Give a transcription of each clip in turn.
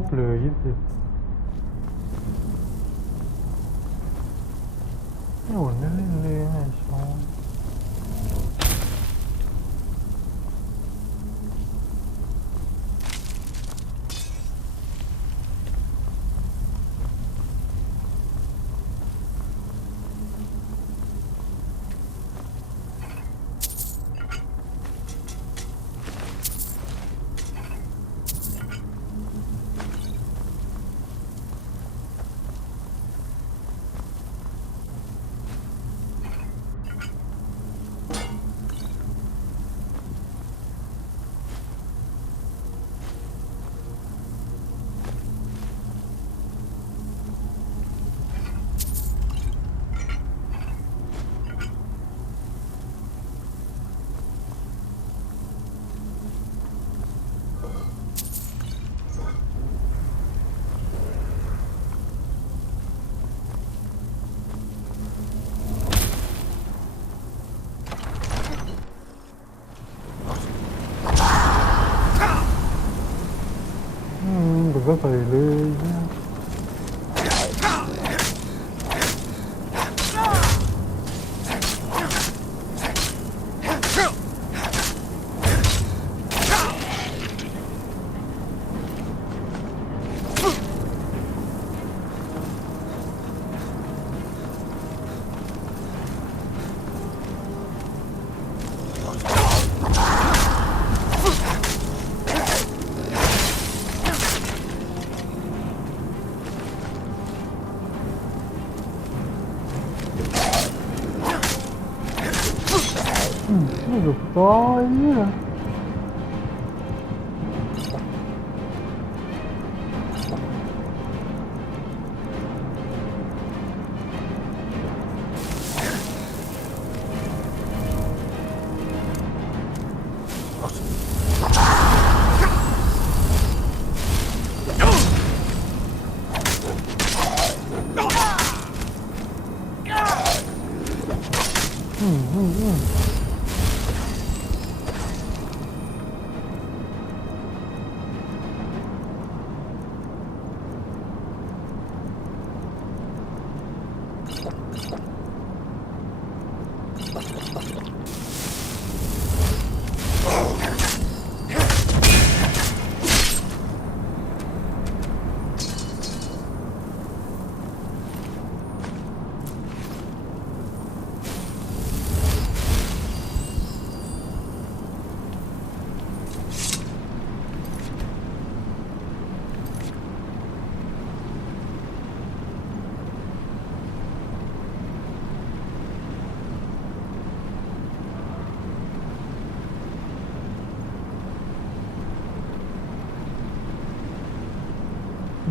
บเลยยี่สิบไม่หวนไม่เล่นเลยไอ้ช้อนก็ใส่เลยไม่หลุดต่อยเนี่ย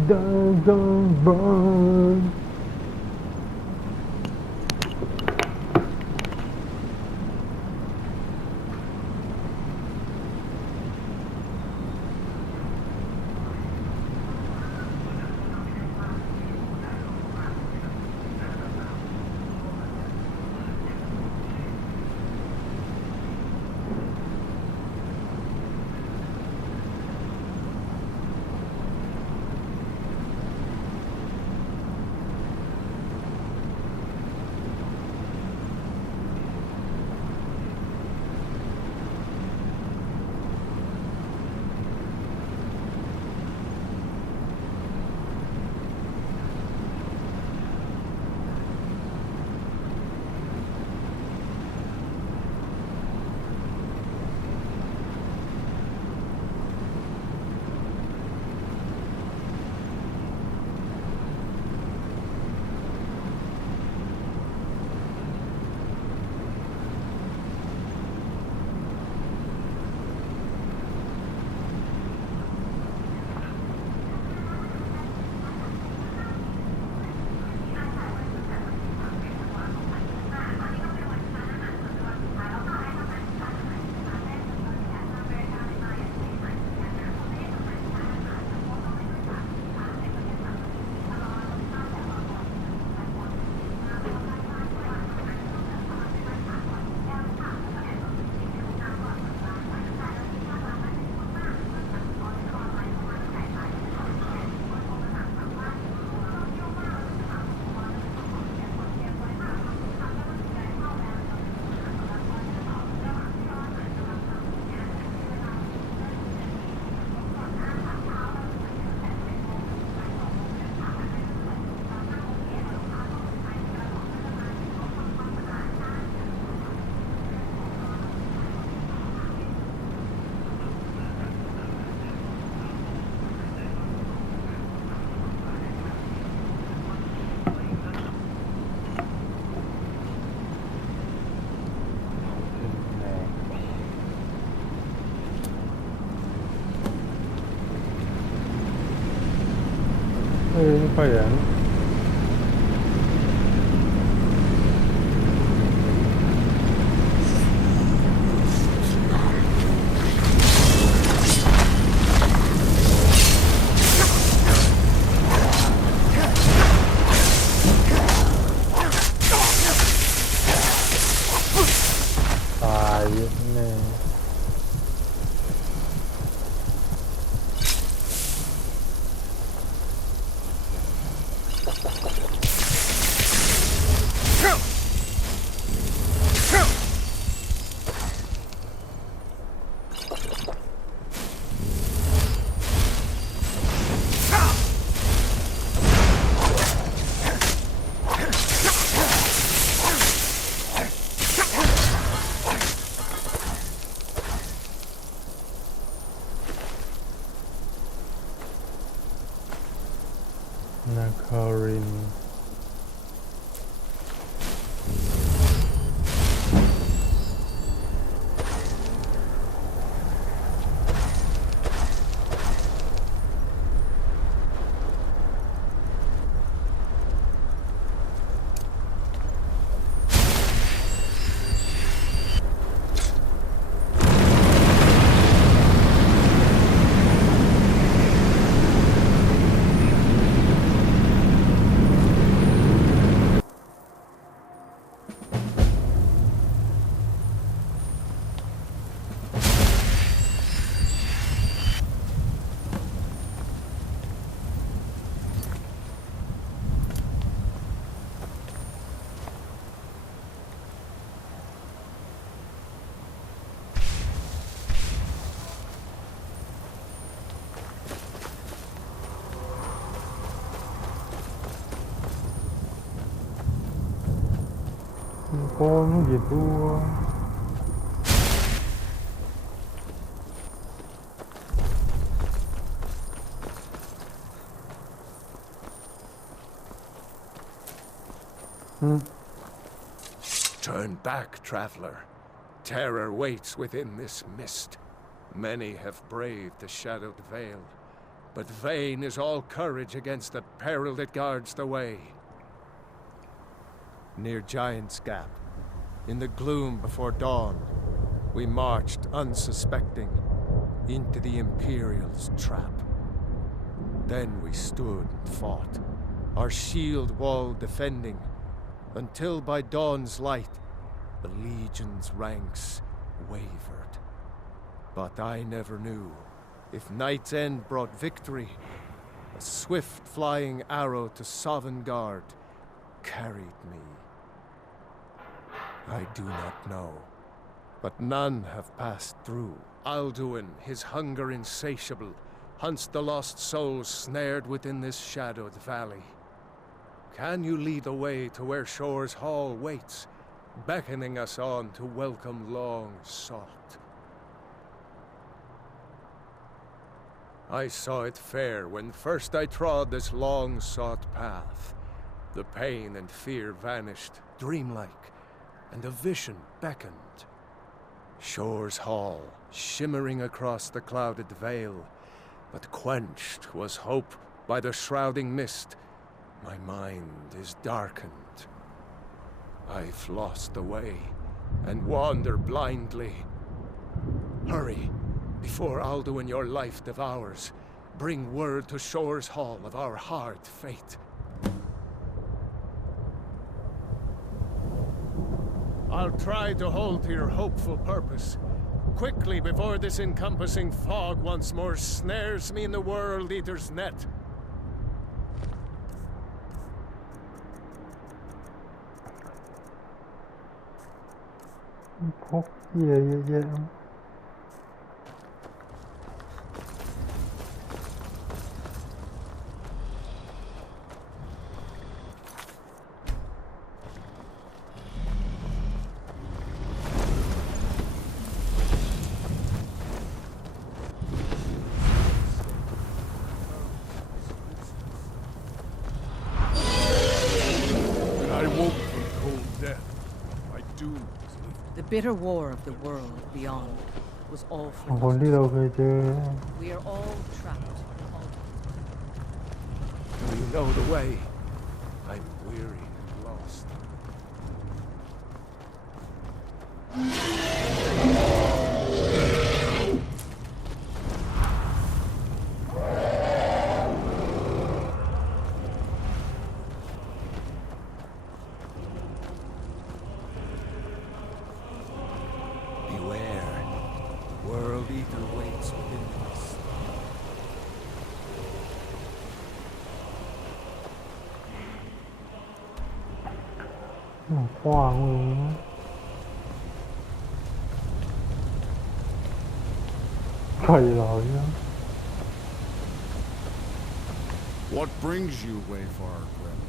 Dragonslayer 你快点！哎呀妹！那卡林。Con gitu. Turn back, traveler. Terror waits within this mist. Many have braved the shadowed veil, but vain is all courage against the peril that guards the way. Near Giant's Gap, in the gloom before dawn, we marched unsuspecting into the Imperial's trap. Then we stood and fought, our shield wall defending, until by dawn's light, the Legion's ranks wavered. But I never knew if Night's End brought victory, a swift flying arrow to Sovngarde carried me. I do not know, but none have passed through. Alduin, his hunger insatiable, hunts the lost souls snared within this shadowed valley. Can you lead the way to where Shore's Hall waits, beckoning us on to welcome long sought? I saw it fair when first I trod this long sought path. The pain and fear vanished, dreamlike, and a vision beckoned. Shore's Hall, shimmering across the clouded veil, but quenched was hope by the shrouding mist. My mind is darkened. I've lost the way, and wander blindly. Hurry, before Alduin your life devours. Bring word to Shore's Hall of our hard fate. I'll try to hold to your hopeful purpose. Quickly, before this encompassing fog once more snares me in the World Eater's net. Yeah. The bitter war of the world beyond was all for Còn đi đâu về chứ? We are all trapped. Do you know the way. I'm weary and lost. Beware. World Eater waits within us. กว้างเลยนะใครเราเนี่ย What brings you, Wayfarer Grim?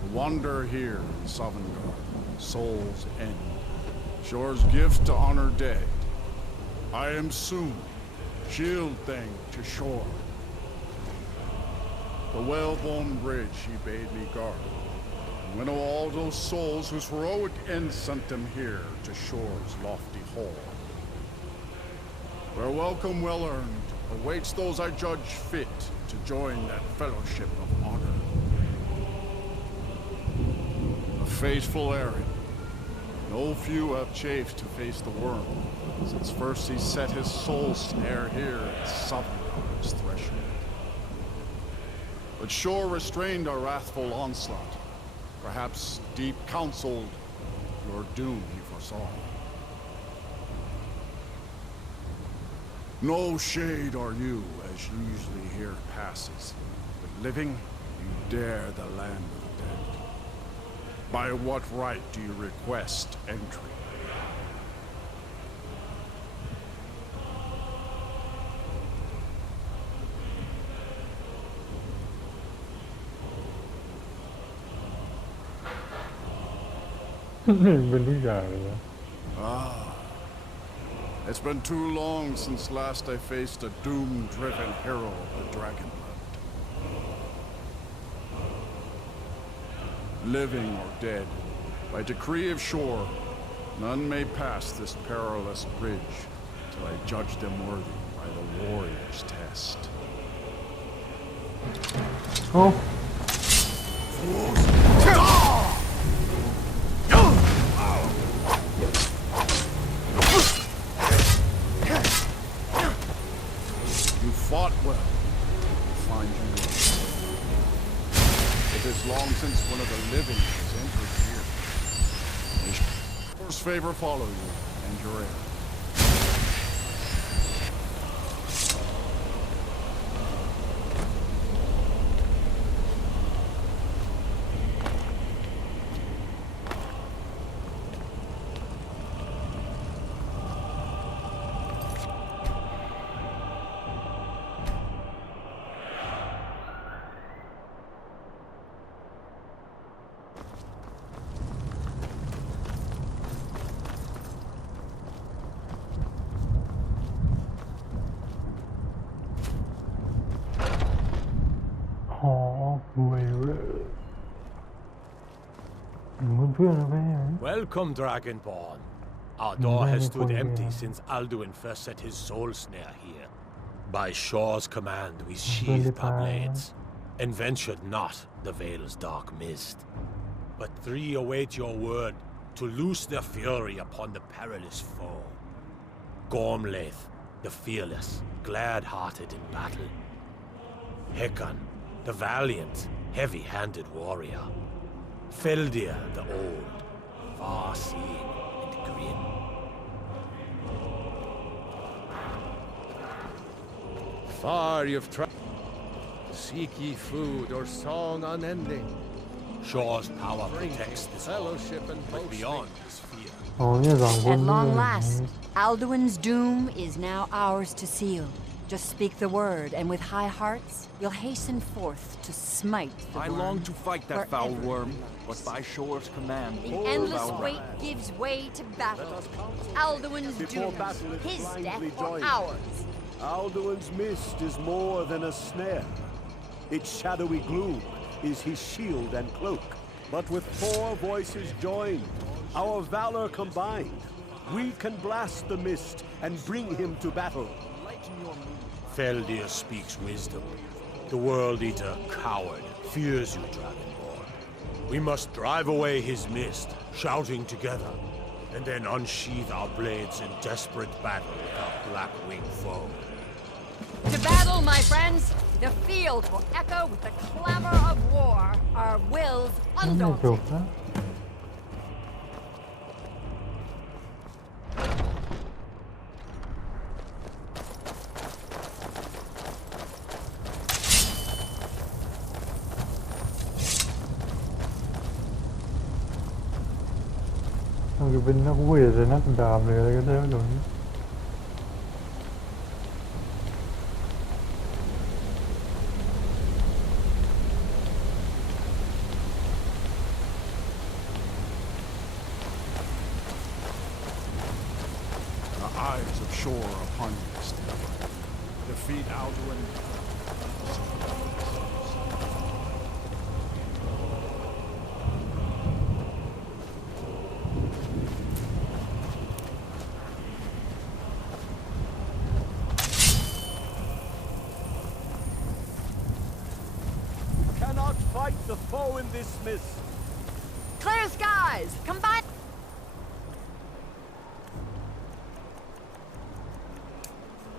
To wander here in Sovngarde, Soul's End, Shore's gift to honor dead. I am soon, shield thing to shore. The well-born bridge he bade me guard, and winnow all those souls whose heroic end sent them here to Shore's lofty hall. Where welcome well-earned awaits those I judge fit to join that fellowship of honor. A faithful errand. No few have chafed to face the worm, since first he set his soul snare here at Sovngarde's threshold. But Shore restrained our wrathful onslaught. Perhaps deep counseled, your doom he foresaw. No shade are you, as usually here passes, but living, you dare the land of the dead. By what right do you request entry? It's been too long since last I faced a doom-driven hero of the Dragonland. Living or dead, by decree of Shore, none may pass this perilous bridge till I judge them worthy by the warrior's test. Oh. You fought well. I find you well. It is long since one of the living has entered here. May Shore's favor follow you and your heir. Welcome, Dragonborn. Our door has stood empty since Alduin first set his soul snare here. By Shore's command, we sheathed our blades, and ventured not the Vale's dark mist. But three await your word to loose their fury upon the perilous foe. Gormlaith, the fearless, glad-hearted in battle. Hekon, the valiant, heavy-handed warrior. Feldir, the old, far-seeing and grim. Far you've traveled. Seek ye food or song unending. Shore's power protects this fellowship and but beyond is fear. At long last, Alduin's doom is now ours to seal. Just speak the word, and with high hearts, you'll hasten forth to smite the I worm. long to fight that foul Wherever worm, he but by Shore's command. The endless wait gives way to battle. Alduin's doom, his death or ours. Alduin's mist is more than a snare. Its shadowy gloom is his shield and cloak. But with 4 voices joined, our valor combined, we can blast the mist and bring him to battle. Feldir speaks wisdom. The World Eater, coward, fears you, Dragonborn. We must drive away his mist, shouting together, and then unsheathe our blades in desperate battle with our black-winged foe. To battle, my friends! The field will echo with the clamor of war. Our wills ไม่จ undaunted. บนะ มันจะเป็นนักเวทหรือนักดาบเลยอะไรก็ได้ตรงนี้ The eyes of shore are upon you still. Defeat Alduin. Cannot fight the foe in this mist. Clear skies! Combine!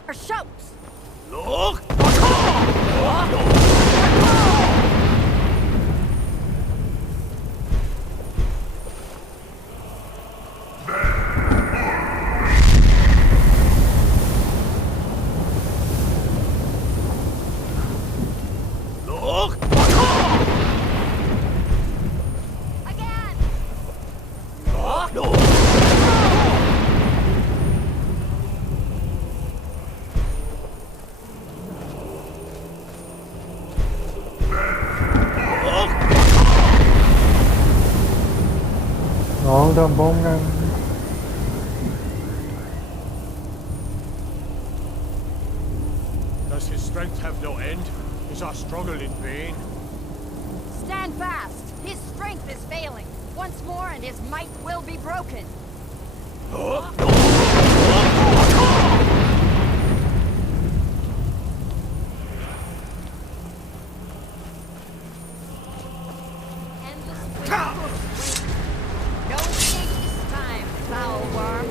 Our shouts! Look! Look! Again! Look! น้องทำบ้องกัน Does his strength have no end? Is our struggle in vain? Stand fast! His strength is failing. Once more and his might will be broken. Endless wait. No escape this time, foul worm.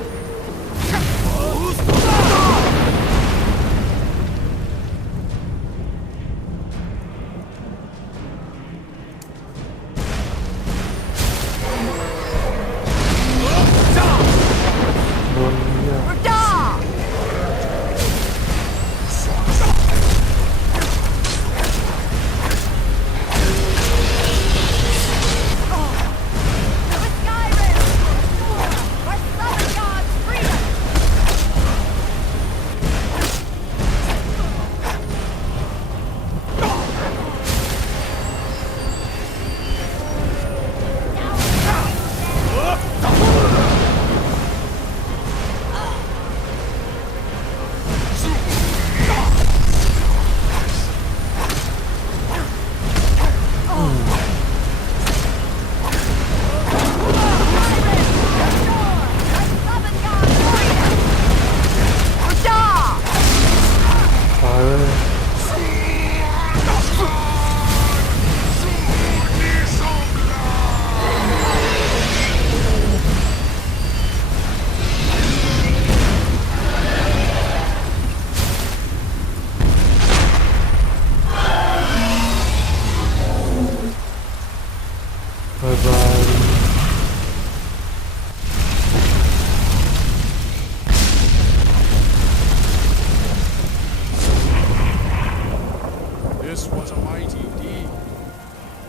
This was a mighty deed.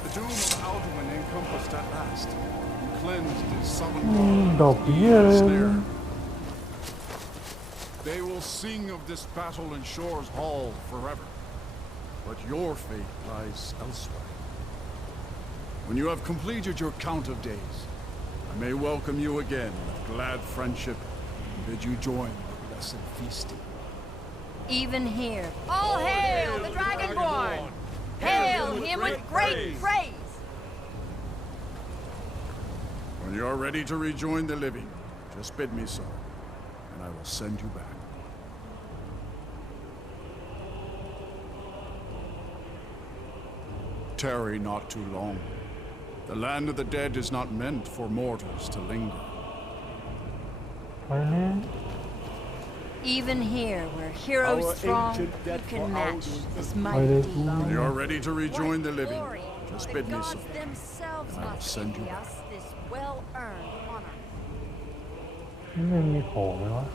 The doom of Alduin encompassed at last, and cleansed his summoned ดอกเบี้ยเลย snare. They will sing of this battle in Shore's Hall forever. But your fate lies elsewhere. When you have completed your count of days, I may welcome you again with glad friendship and bid you join the blessed feasting. Even here. All hail the Dragonborn! Hail him with great praise! When you are ready to rejoin the living, just bid me so, and I will send you back. Tarry not too long. The land of the dead is not meant for mortals to linger. ไปนี่ Even here, where heroes Our throng, ancient you debt can for match Alduin. this Why mighty they deed. do- You are ready to rejoin the living. Glory. Just The bid me gods so. themselves I will must send envy you us this well-earned honor. นี่มันมีของไหมวะ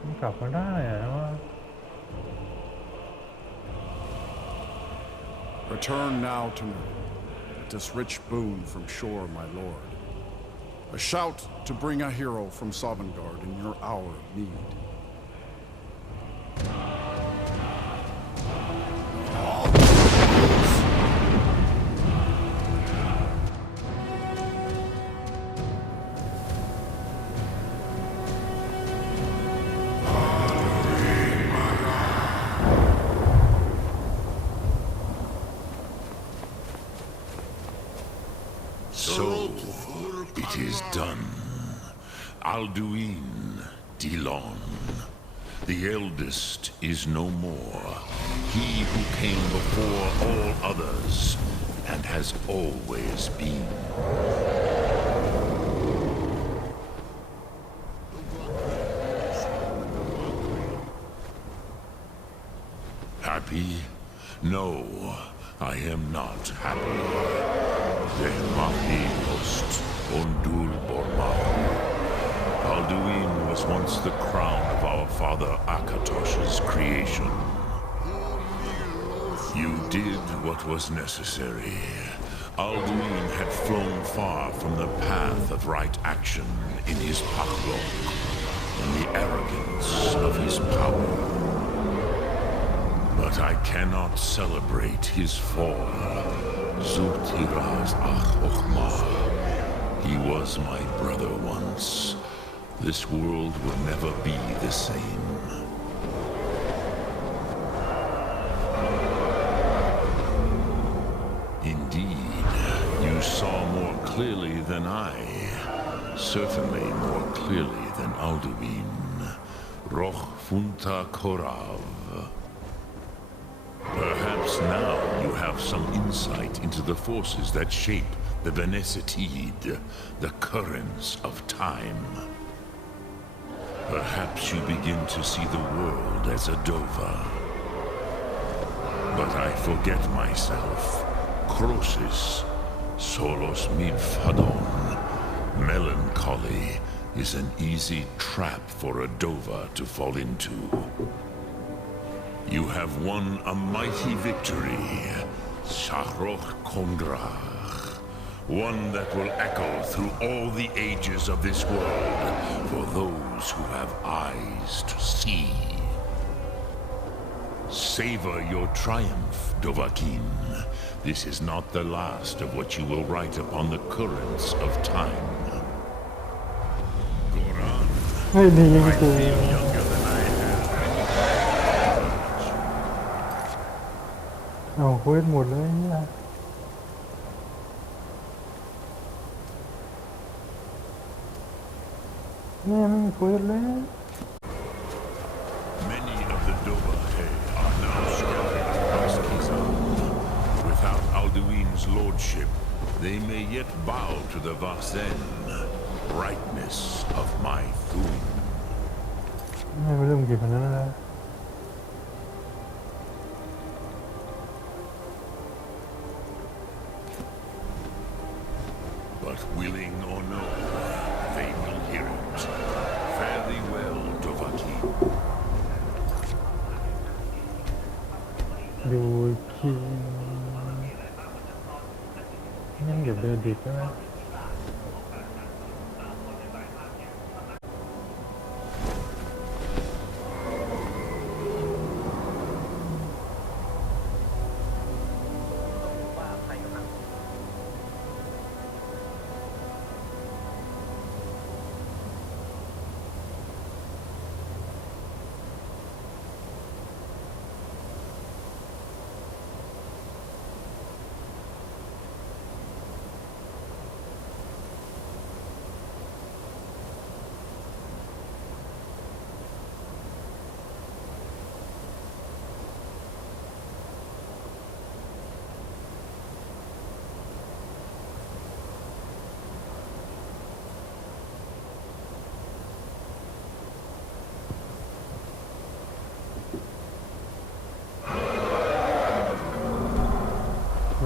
มันกลับมาได้อะว่า Return now to me, with this rich boon from shore, my lord. A shout to bring a hero from Sovngarde in your hour of need. So, it is done. Alduin Dilon. The eldest is no more. He who came before all others, and has always been. Happy? No, I am not happy. Dehmahi Host Ondul Bormao. Alduin was once the crown of our father Akatosh's creation. You did what was necessary. Alduin had flown far from the path of right action in his Paklok, in the arrogance of his power. But I cannot celebrate his fall. Zultiraz Ach Ochmar. He was my brother once. This world will never be the same. Indeed, you saw more clearly than I. Certainly more clearly than Alduin. Roch Funta Korav. Perhaps now you have some insight into the forces that shape the Benesitid, the currents of time. Perhaps you begin to see the world as a Dova. But I forget myself. Crosis, solos midfadon. Melancholy is an easy trap for a Dova to fall into. You have won a mighty victory, Shahroch Kondrach. One that will echo through all the ages of this world for those who have eyes to see. Savor your triumph, Dovahkiin. This is not the last of what you will write upon the currents of time. Goran, เฮ้ยดีจ I ริง feel younger than I have. ๆเอาเควสหมดเลยเนี่ยเนี่ยไม่มีเควสเลย Many of the Dovahe are now scattered across Kizan. Without Alduin's lordship, they may yet bow to the Vasen, brightness of my Thum. ไม่เริ่มเก็บอันนั้นแล้ว But willing or no, they will hear it. Fare thee well, Dovahkiin. ดูคียังเก็บเดินดิบใช่ไหม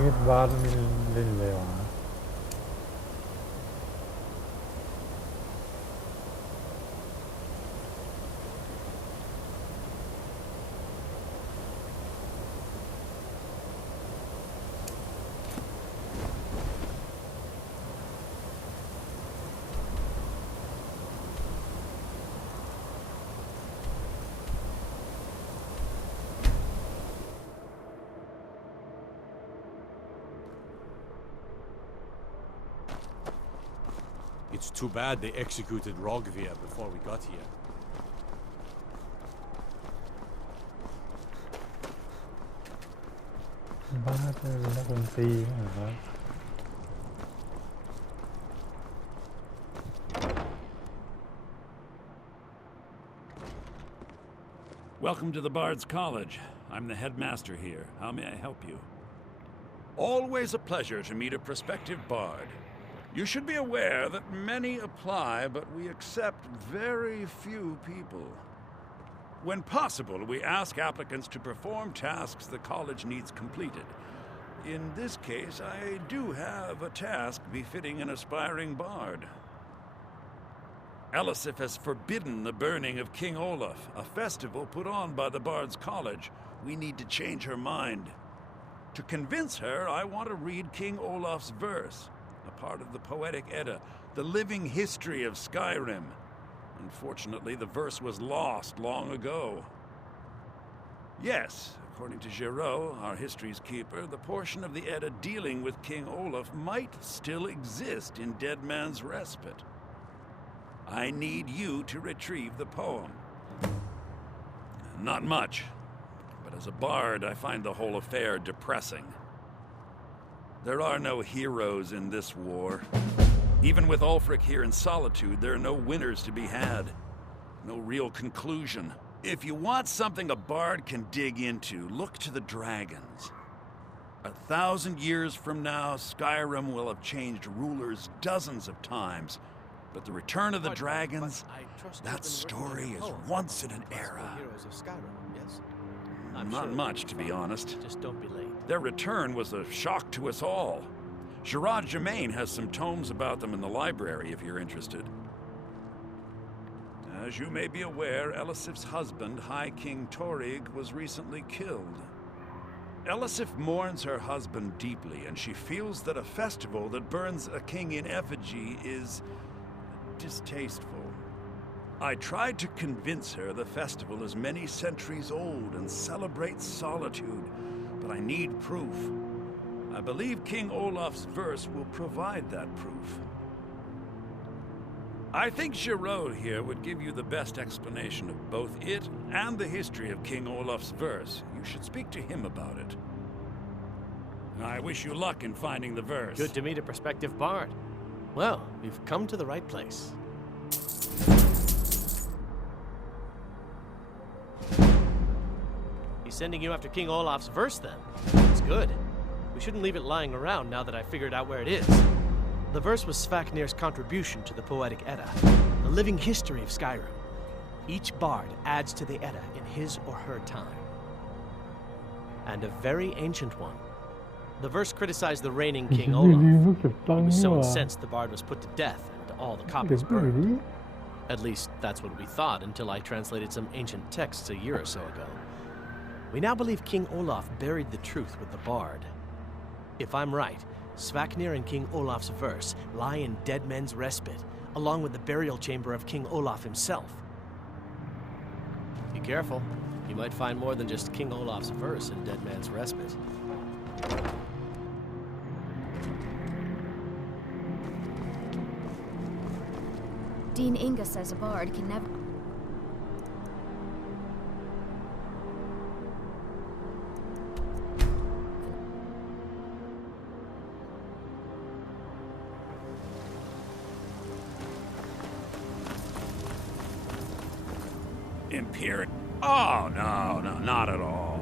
Inget bad min lille va. It's too bad they executed Rogvia before we got here. Ba cái nó còn ti hả? Welcome to the Bard's College. I'm the headmaster here. How may I help you? Always a pleasure to meet a prospective bard. You should be aware that many apply, but we accept very few people. When possible, we ask applicants to perform tasks the college needs completed. In this case, I do have a task befitting an aspiring bard. Elisif has forbidden the burning of King Olaf, a festival put on by the Bard's College. We need to change her mind. To convince her, I want to read King Olaf's verse, a part of the Poetic Edda, the living history of Skyrim. Unfortunately, the verse was lost long ago. Yes, according to Giraud, our history's keeper, the portion of the Edda dealing with King Olaf might still exist in Dead Man's Respite. I need you to retrieve the poem. Not much, but as a bard, I find the whole affair depressing. There are no heroes in this war. Even with Ulfric here in solitude, there are no winners to be had. No real conclusion. If you want something a bard can dig into, look to the dragons. 1,000 years from now, Skyrim will have changed rulers dozens of times. But the return of the dragons, that story is once in an era. Not much, to be honest. Just don't be late. Their return was a shock to us all. Gerard Germain has some tomes about them in the library, if you're interested. As you may be aware, Elisif's husband, High King Torrig, was recently killed. Elisif mourns her husband deeply, and she feels that a festival that burns a king in effigy is distasteful. I tried to convince her the festival is many centuries old and celebrates solitude, but I need proof. I believe King Olaf's verse will provide that proof. I think Giraud here would give you the best explanation of both it and the history of King Olaf's verse. You should speak to him about it. I wish you luck in finding the verse. Good to meet a prospective bard. Well, we've come to the right place. He's sending you after King Olaf's verse, then. It's good. We shouldn't leave it lying around now that I figured out where it is. The verse was Svafnir's contribution to the Poetic Edda, a living history of Skyrim. Each bard adds to the Edda in his or her time. And a very ancient one. The verse criticized the reigning King Olaf. He was so incensed the bard was put to death and all the copies burned. At least, that's what we thought until I translated some ancient texts a year or so ago. We now believe King Olaf buried the truth with the bard. If I'm right, Svafnir and King Olaf's verse lie in Dead Men's Respite, along with the burial chamber of King Olaf himself. Be careful. You might find more than just King Olaf's verse in Dead Man's Respite. Dean Inga says a bard can never... Imperial? Oh, no, not at all.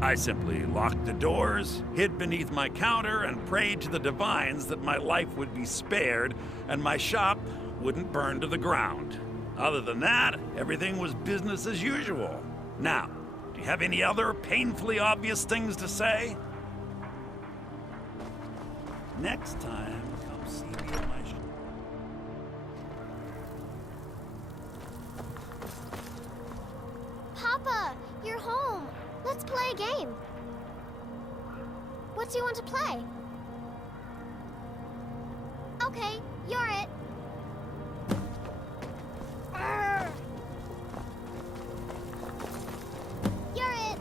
I simply locked the doors, hid beneath my counter, and prayed to the divines that my life would be spared and my shop wouldn't burn to the ground. Other than that, everything was business as usual. Now, do you have any other painfully obvious things to say? Next time, come see me at my Papa, you're home. Let's play a game. What do you want to play? Okay, you're it. You're it.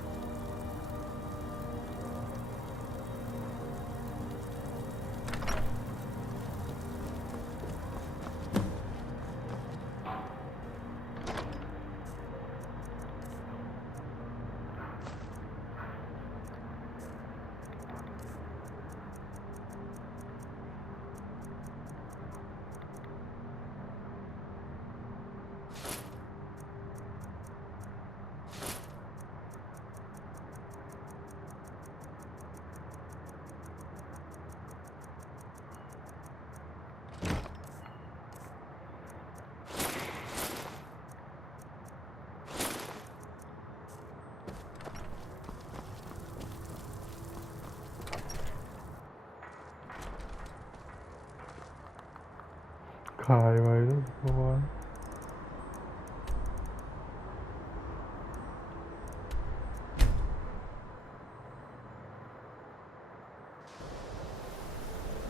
Khai vậy đó con.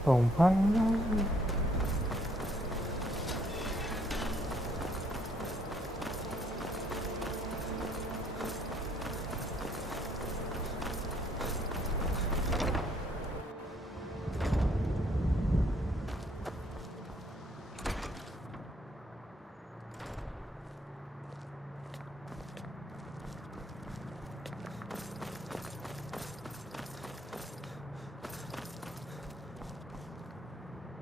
Tổng phăng đó.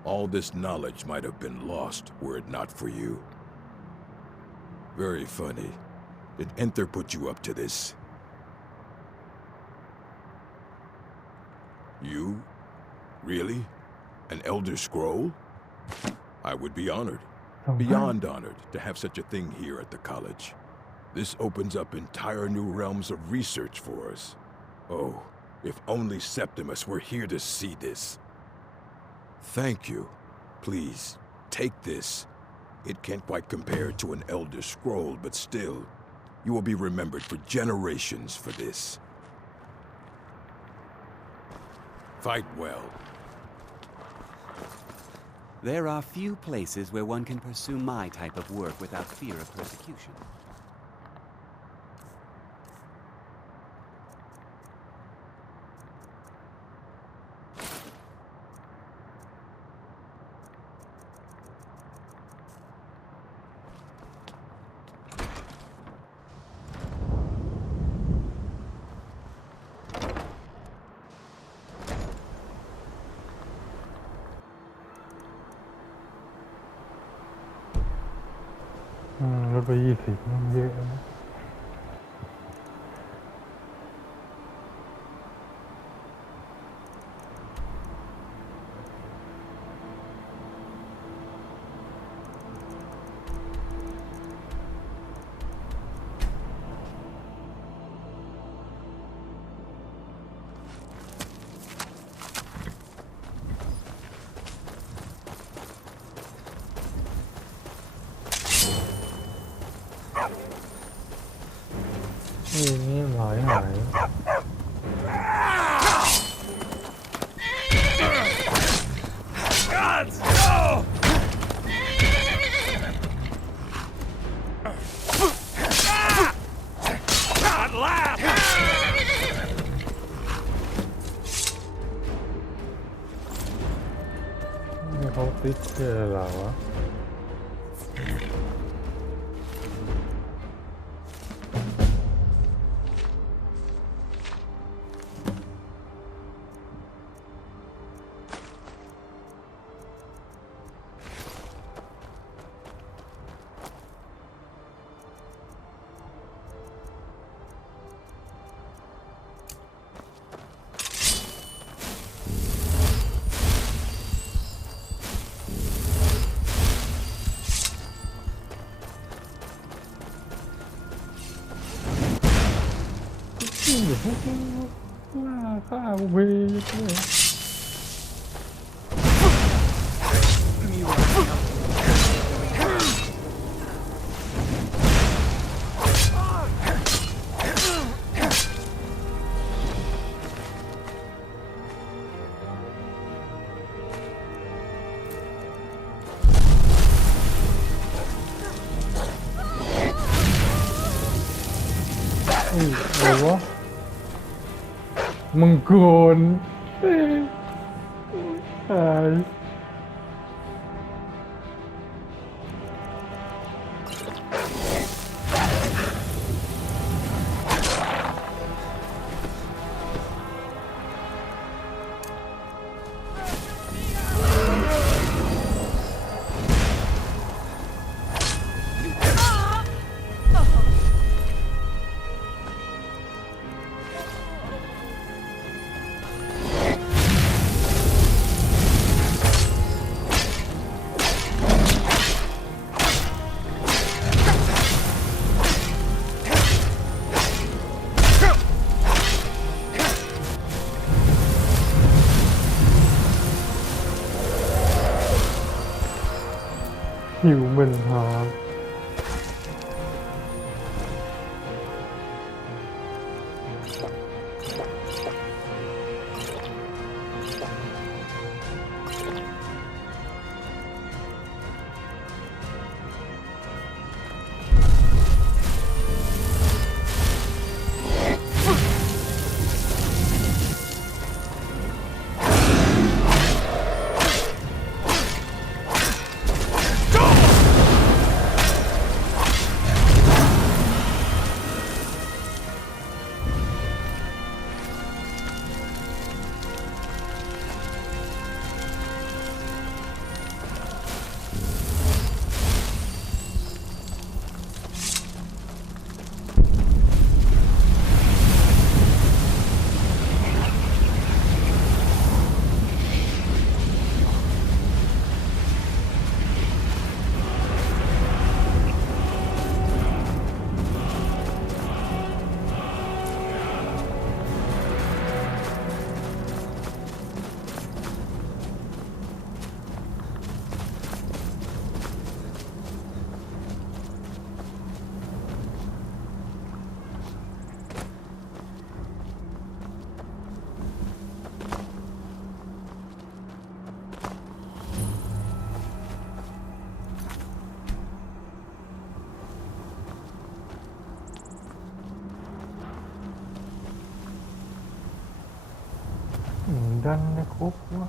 'All this knowledge might have been lost were it not for you. Very funny. Did Enter put you up to this? You? Really? An Elder Scroll? I would be honored. Beyond honored to have such a thing here at the college. This opens up entire new realms of research for us. Oh, if only Septimus were here to see this. Thank you. Please, take this. It can't quite compare to an Elder Scroll, but still, you will be remembered for generations for this. Fight well. There are few places where one can pursue my type of work without fear of persecution. Lốtไป20มันเยอะนะ นี่หาย Gods, no! God laugh! นี่เขาติดเจอเหรอวะ ฆ่าพวกพี่ วะมังกรตาย Human heart. Đăng nó khúc quá.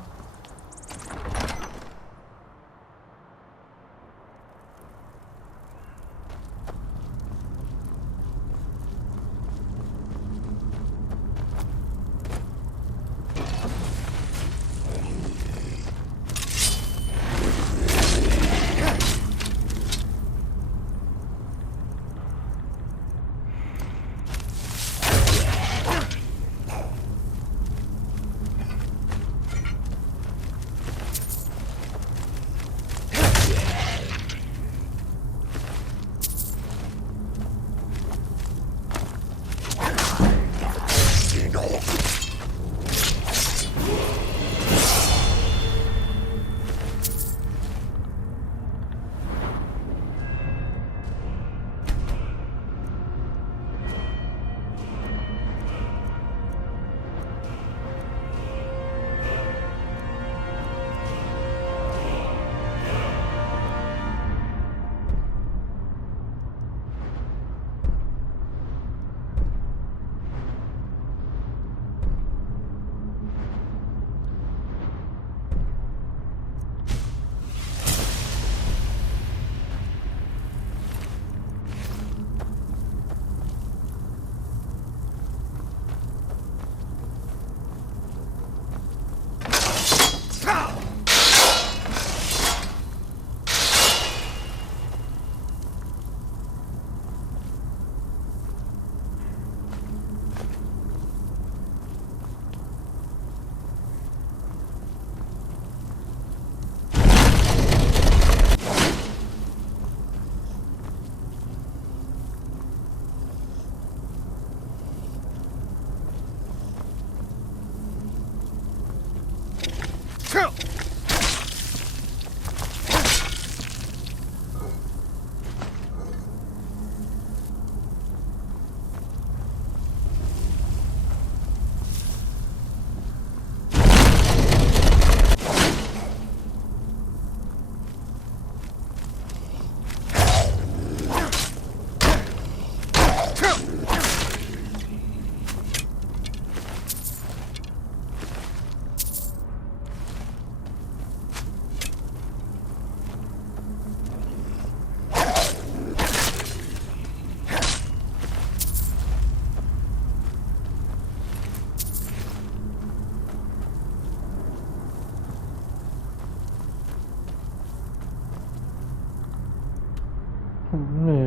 นี่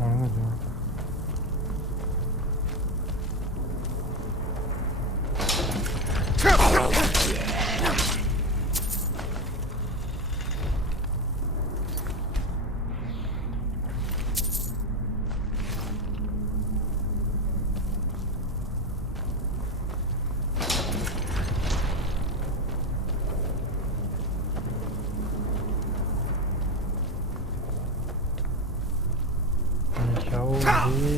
นั่งอยู่เช้าดี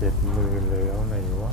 70,000เลยเอาไหนวะ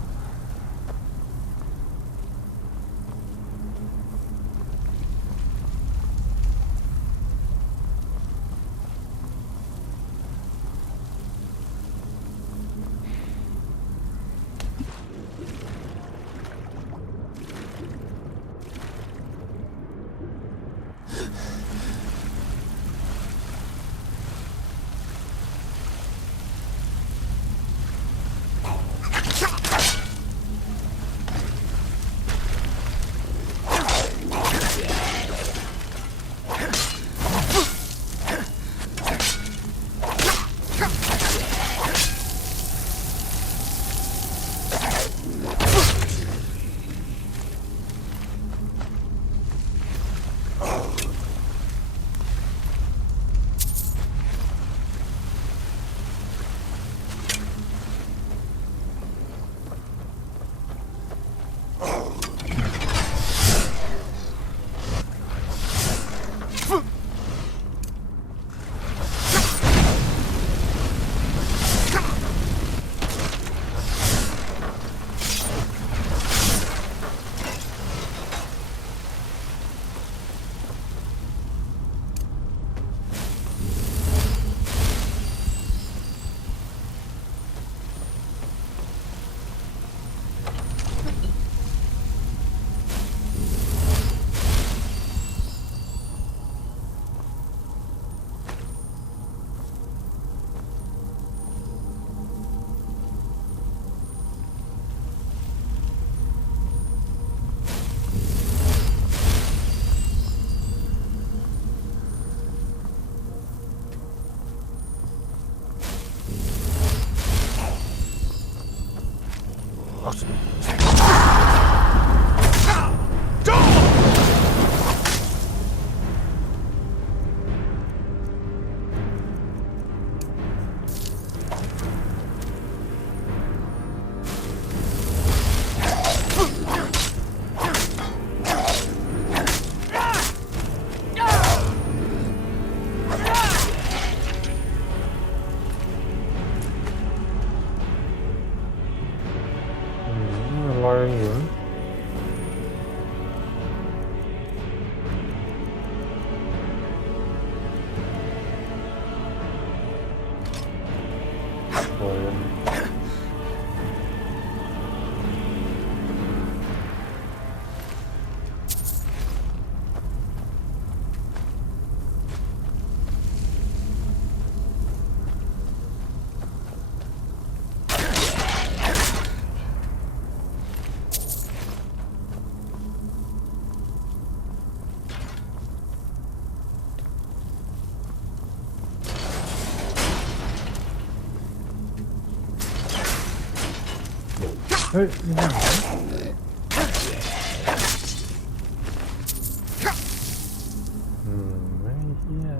ลอยอยู่ลอยกันเฮ้ยนี่หนไม่เหี้ย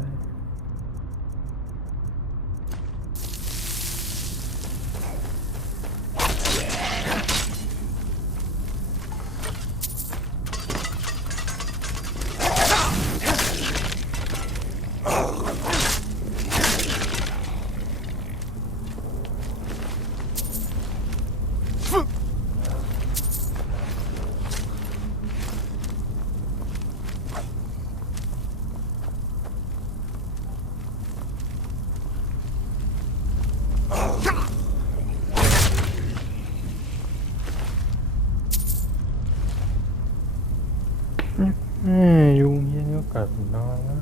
ยุงเหี้ยนี่ก็กัดนอนแล้ว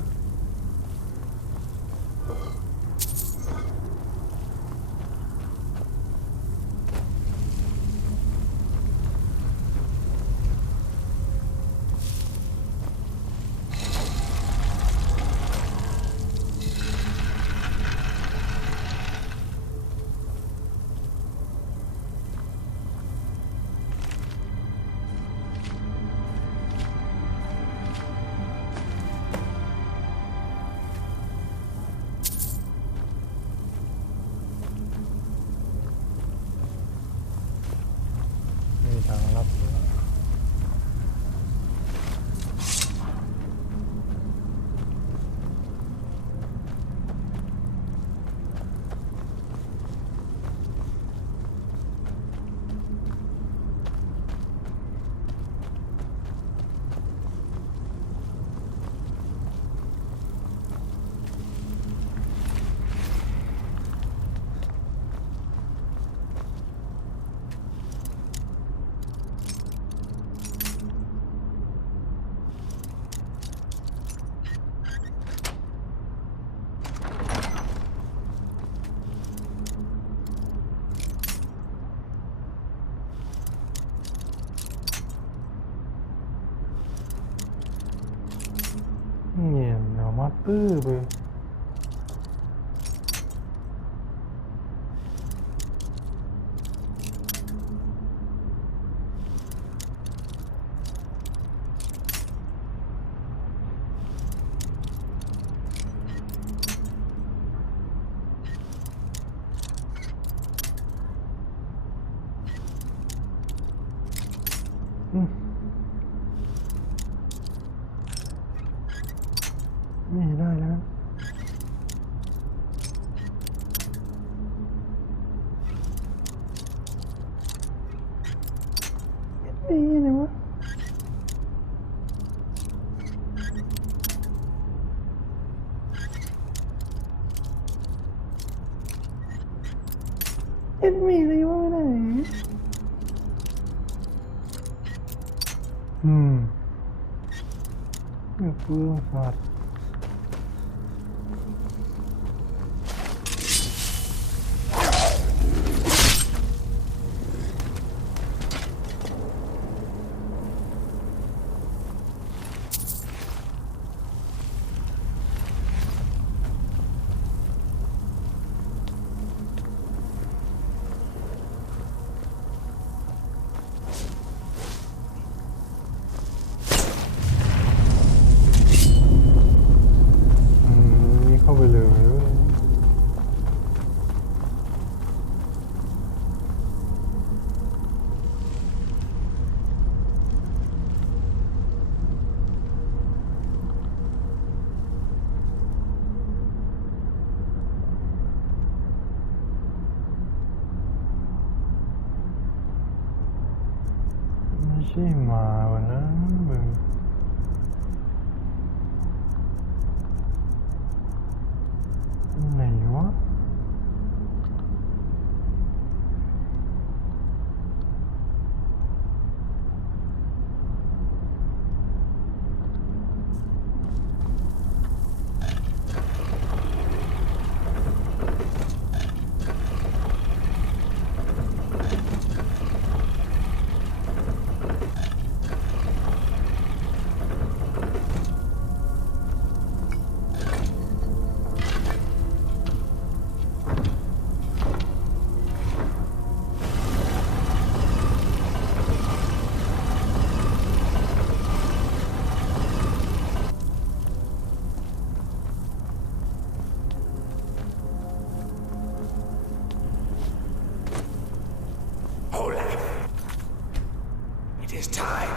มีทางลับเนี่ยเอามาตื้อไปนี่ได้แล้วนี่เลยวะมีเลยวะไม่ได้นี่คือสัตว์เข้าไปเลยไม่ใช่มาวันนั้นมึงไหนวะIt is time.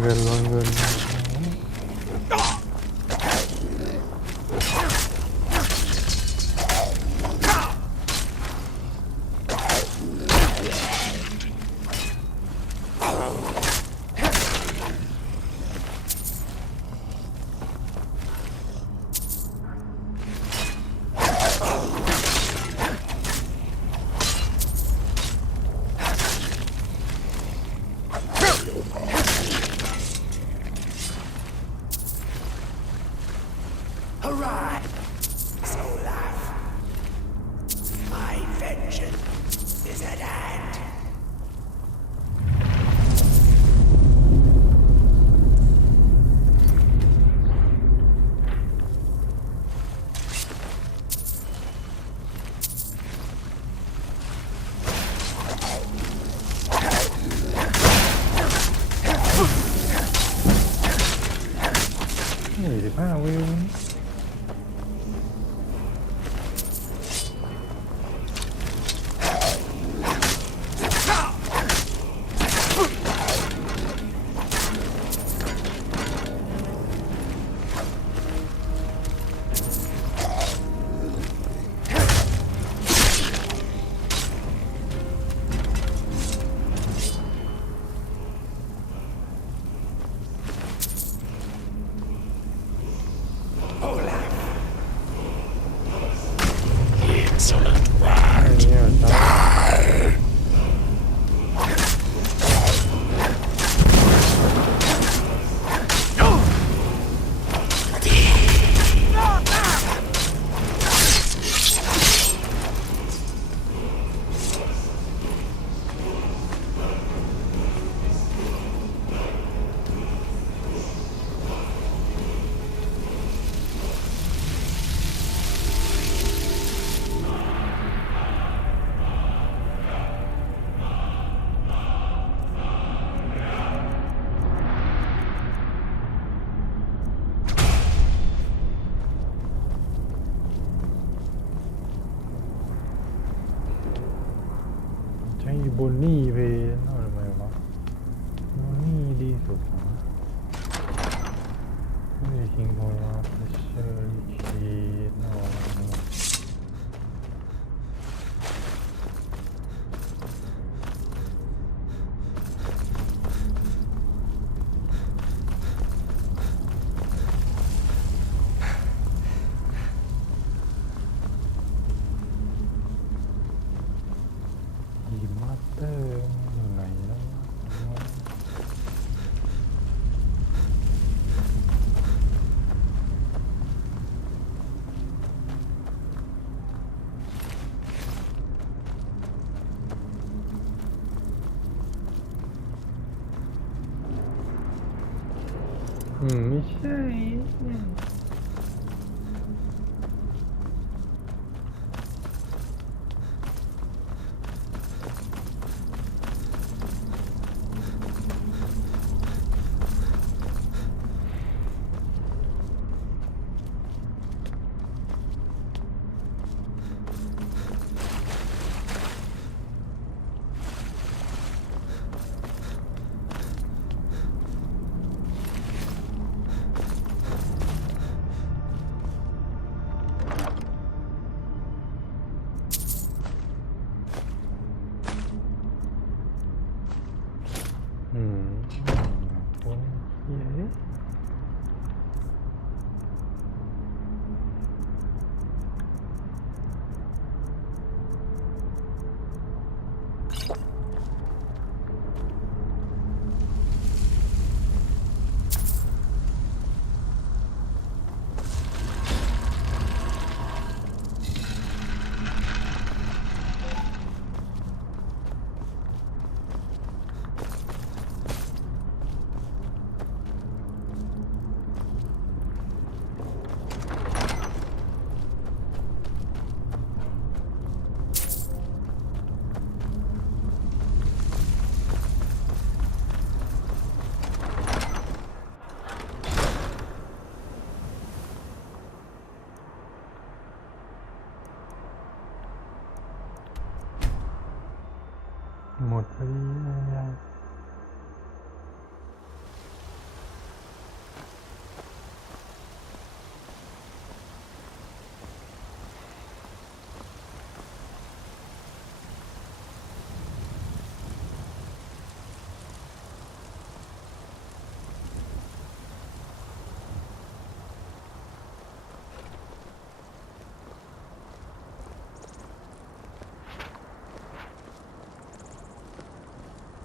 เงินลงเงิน Hurrah! Olaf. My vengeance is at hand.25 วิว Insolent word. Die!ใช้บนนี่ไปเอาทำไมวะบนนี่ดีสุดนะไม่ได้คิงโคลาเชอร์คีนเอาหิมะเตอร์อยู่ไหนแล้ววะ ไม่ใช่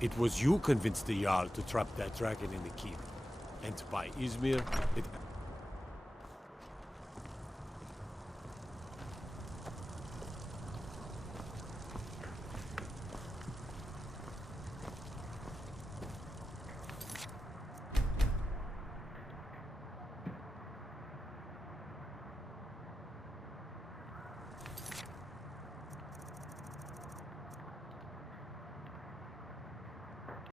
It was you convinced the Jarl to trap that dragon in the keep. And by Izmir, it